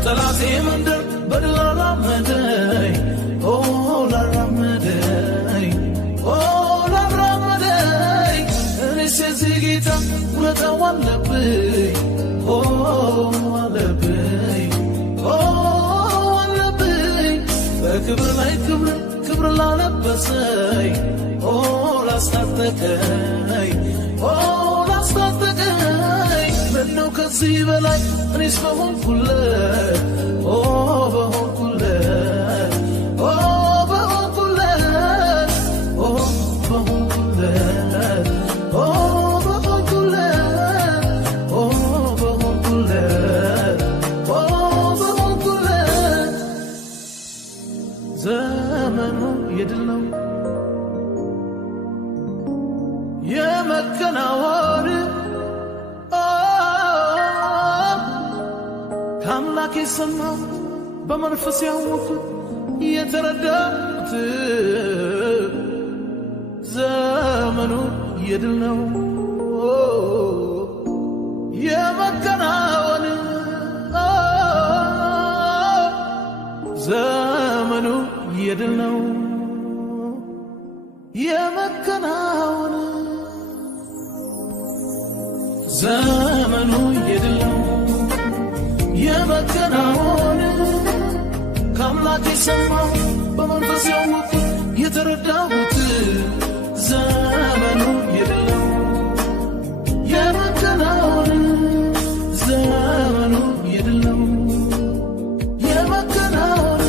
ከጠላቴ መንደር በድል አራመደኝ ላራመደኝ ላራመደኝ እኔስ የዚህ ጌታ ውለታው አለብኝ አለብኝ አለብኝ በክብር ላይ ክብር ላለበሰኝ ላስታጠቀኝ ላስታጠቀኝ ምነው ከዚህ በላይ እኔስ በሆንኩለት በሆንኩለት በሆንኩለት በሆንኩለት በሆንኩለት በሆንኩለት ዘመኑ የድል ነው የመከናወን ከአምላክ የሰማው በመንፈስ ያወኩት የተረዳሁት ዘመኑ የድል ነው የመከናወን ዘመኑ የድል ነው የመከናወን ዘመኑ የድል ነው የመከናወን ከአምላክ የሰማው በመንፈስ ያወኩት የተረዳሁት ዘመኑ የድል ነው የመከናወን ዘመኑ የድል ነው የመከናወን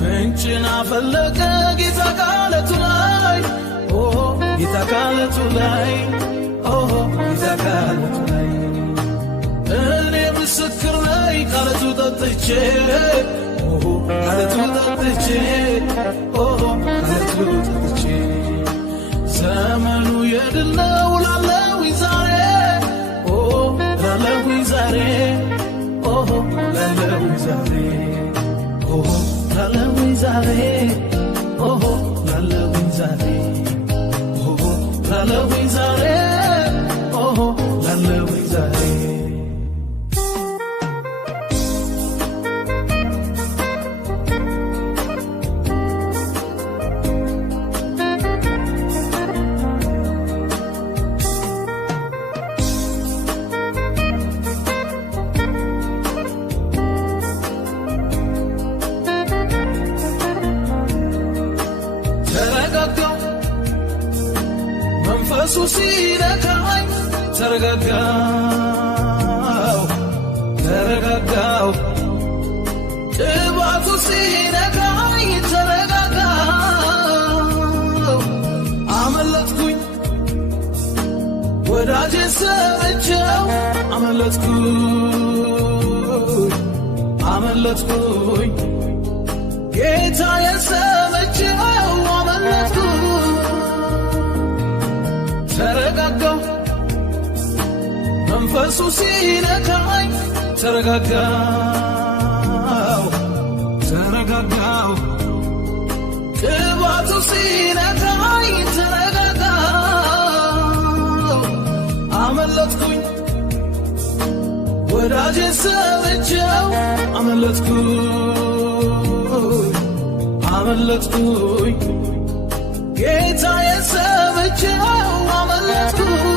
ምንጭን አፈለቀ ጌታ ካለቱ ላይ ጌታ ካለቱ ላይ ጌታ ካለቱ ላይ እኔ ምስክር ላይ ካለቱ ጠጥቼ ካለቱ ጠጥቼ ካለቱ ጠጥቼ ዘመኑ የድል ነው ላለሁኝ ዛሬ ላለሁኝ ዛሬ ላለሁኝ ዛሬ ላለሁኝ ዛሬ ላለሁኝ ዛሬ ላለሁኝ ዛሬ ላለሁኝ ዛሬ መንፈሱ ሲነካኝ ተረጋጋው ተረጋጋው ቅባቱ ሲነካኝ ተረጋጋው አመለጥኩኝ ወዳጄ ሰምቼው አመለጥኩኝ ጌታዬ ሰምቼው አመለጥኩኝ ተረጋጋው መንፈሱ ሲነካኝ ተረጋጋው ተረጋጋው ቅባቱ ሲነካኝ ተረጋጋው አመለጥኩኝ ወዳጄ ሰምቼው አመለጥኩኝ ጌታዬ ሰምቼው አመለጥኩኝ